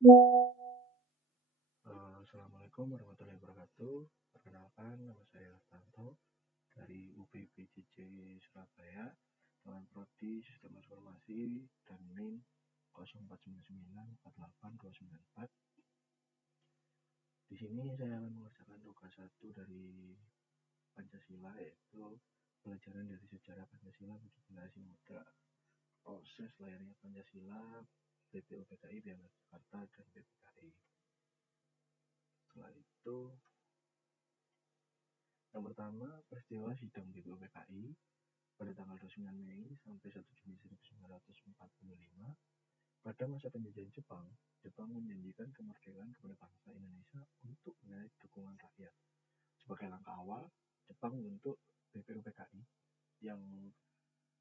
Assalamualaikum warahmatullahi wabarakatuh. Perkenalkan, nama saya Tanto dari UPBJJ Surabaya dengan prodi Sistem Informasi dan NIM 04994824. Di sini saya akan mengerjakan tugas 1 dari Pancasila, yaitu pelajaran dari sejarah Pancasila menuju generasi muda, proses lahirnya Pancasila, BPUPKI, Biangkat Jakarta, dan BPKI. Setelah itu, yang pertama, peristiwa sidang BPUPKI pada tanggal 29 Mei sampai 1 Juni 1945. Pada masa penjajahan Jepang, Jepang menjanjikan kemerdekaan kepada bangsa Indonesia untuk menarik dukungan rakyat. Sebagai langkah awal, Jepang membentuk BPUPKI yang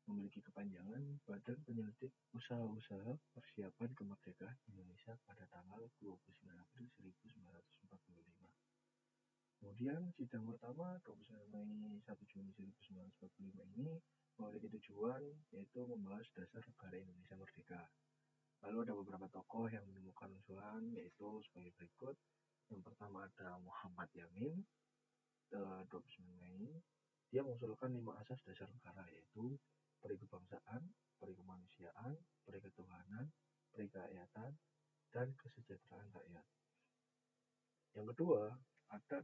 memiliki kepanjangan Badan Penyelidik Usaha-Usaha Persiapan Kemerdekaan Indonesia pada tanggal 29 April 1945. Kemudian sidang pertama 29 Mei 1 Juni 1945 ini memiliki tujuan yaitu membahas dasar negara Indonesia merdeka. Lalu ada beberapa tokoh yang menemukan usulan yaitu sebagai berikut. Yang pertama ada Muhammad Yamin, 29 Mei. Dia mengusulkan 5 asas dasar negara yaitu peri kebangsaan, peri kemanusiaan, peri ketuhanan, peri kerakyatan, dan kesejahteraan rakyat. Yang kedua ada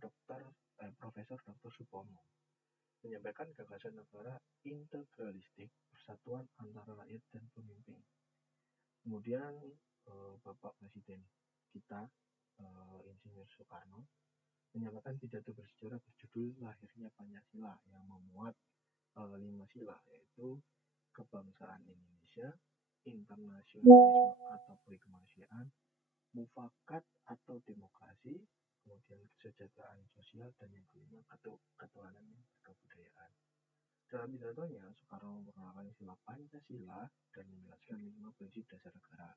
Profesor Dr. Supomo menyampaikan gagasan negara integralistik, persatuan antara rakyat dan pemimpin. Kemudian Bapak Presiden kita, Insinyur Soekarno, menyampaikan pidato bersejarah berjudul Lahirnya Pancasila yang memuat 5 sila, yaitu kebangsaan Indonesia, internasionalisme atau peri kemanusiaan, mufakat atau demokrasi, kemudian kesejahteraan sosial, dan yang kelima ketuhanan dan kebudayaan. Dalam pidatonya, Soekarno memperkenalkan istilah Pancasila dan menjelaskan 5 prinsip dasar negara.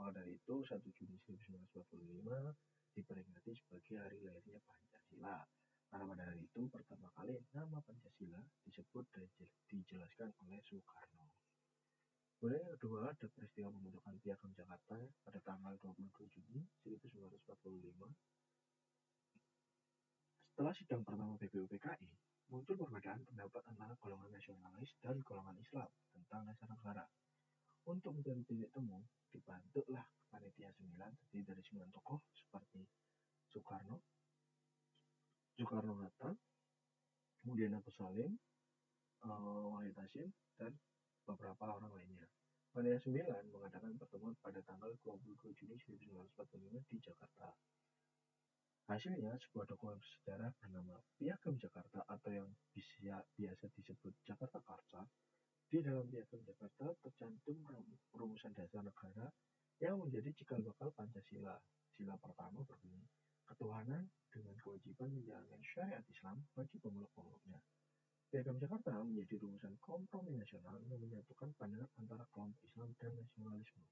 Maka dari itu, 1 Juni 1945 diperingati sebagai hari lahirnya Pancasila. Karena pada hari itu pertama kali nama Pancasila disebut dan dijelaskan oleh Soekarno. Kemudian yang kedua ada peristiwa pembentukan Piagam Jakarta pada tanggal 22 Juni 1945. Setelah sidang pertama BPUPKI, muncul perbedaan pendapat antara golongan nasionalis dan golongan Islam tentang dasar negara. Untuk mencari titik temu, dibentuklah panitia 9 terdiri dari 9 tokoh seperti Soekarno-Hatta, kemudian Agus Salim, Wahid Hasyim, dan beberapa orang lainnya. Panitia 9 mengadakan pertemuan pada tanggal 22 Juni 1945 di Jakarta. Hasilnya, sebuah dokumen bersejarah bernama Piagam Jakarta atau yang biasa disebut Jakarta Karsa. Di dalam Piagam Jakarta tercantum rumusan dasar negara yang menjadi cikal bakal Pancasila. Sila pertama berbunyi, ketuhanan dengan kewajiban menjalankan syariat Islam bagi pemeluk-pemeluknya. Piagam Jakarta menjadi rumusan kompromi nasional yang menyatukan pandangan antara kelompok Islam dan nasionalisme.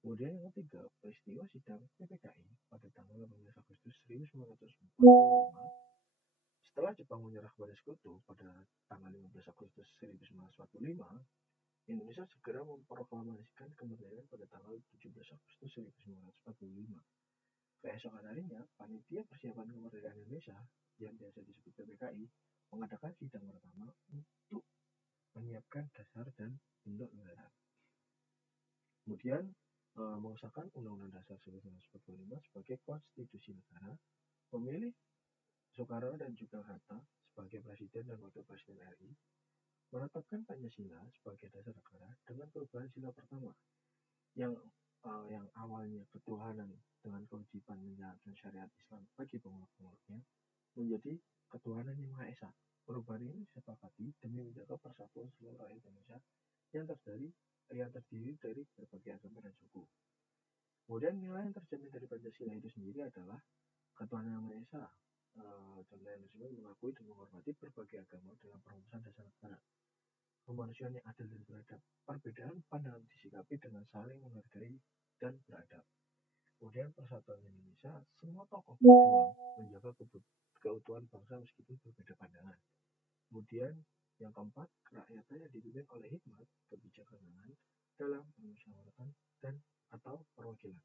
Kemudian yang ketiga, peristiwa sidang PPKI pada tanggal 18 Agustus 1945. Setelah Jepang menyerah kepada Sekutu pada tanggal 15 Agustus 1945, Indonesia segera memproklamasikan kemerdekaan pada tanggal 17 Agustus 1945. Keesokan harinya, Panitia Persiapan Kemerdekaan Indonesia yang biasa disebut PPKI mengadakan sidang pertama untuk menyiapkan dasar dan bentuk negara. Kemudian mengesahkan Undang-Undang Dasar 1945 sebagai konstitusi negara, memilih Soekarno dan juga Hatta sebagai Presiden dan Wakil Presiden RI, menetapkan Pancasila sebagai dasar negara dengan perubahan sila pertama yang awalnya ketuhanan dengan kewajiban menjalankan syariat Islam bagi pemeluk-pemeluknya menjadi ketuhanan yang Maha Esa. Perubahan ini disepakati demi menjaga persatuan seluruh rakyat Indonesia yang terdiri dari berbagai agama dan suku. Kemudian nilai yang tercermin dari Pancasila itu sendiri adalah ketuhanan yang Maha Esa. Contoh yang tersebut mengakui dan menghormati berbagai agama dalam perumusan dasar negara. Kemanusiaan yang adil dan beradab. Perbedaan pandangan disikapi dengan saling menghargai dan beradab. Kemudian persatuan Indonesia, semua tokoh berjuang menjaga keutuhan bangsa meskipun berbeda pandangan. Kemudian yang keempat, kerakyatan yang dipimpin oleh hikmat kebijaksanaan dalam permusyawaratan dan atau perwakilan.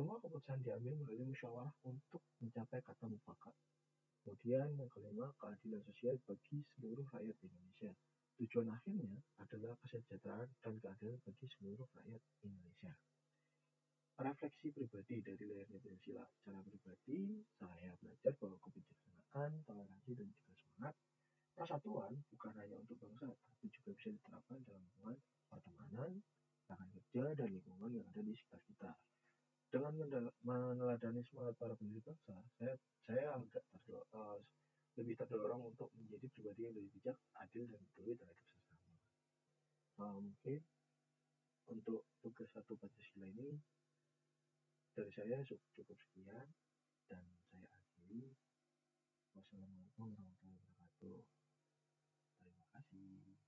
Semua keputusan diambil melalui musyawarah untuk mencapai kata mufakat. Kemudian yang kelima, keadilan sosial bagi seluruh rakyat Indonesia. Tujuan akhirnya adalah kesejahteraan dan keadilan bagi seluruh rakyat Indonesia. Refleksi pribadi dari layarnya Pancasila. Secara pribadi, saya belajar bahwa kebijaksanaan, toleransi, dan juga semangat persatuan bukan hanya untuk bangsa, tapi juga bisa diterapkan dalam lingkungan pertemanan, rekan kerja, dan lingkungan yang ada di sekitar kita. Dengan meneladani semangat para pendiri bangsa, saya lebih terdorong untuk menjadi pribadi yang lebih bijak, adil, dan peduli terhadap sesama. Mungkin untuk tugas satu Pancasila ini dari saya cukup sekian dan saya akhiri. Wassalamualaikum warahmatullahi wabarakatuh. Terima kasih.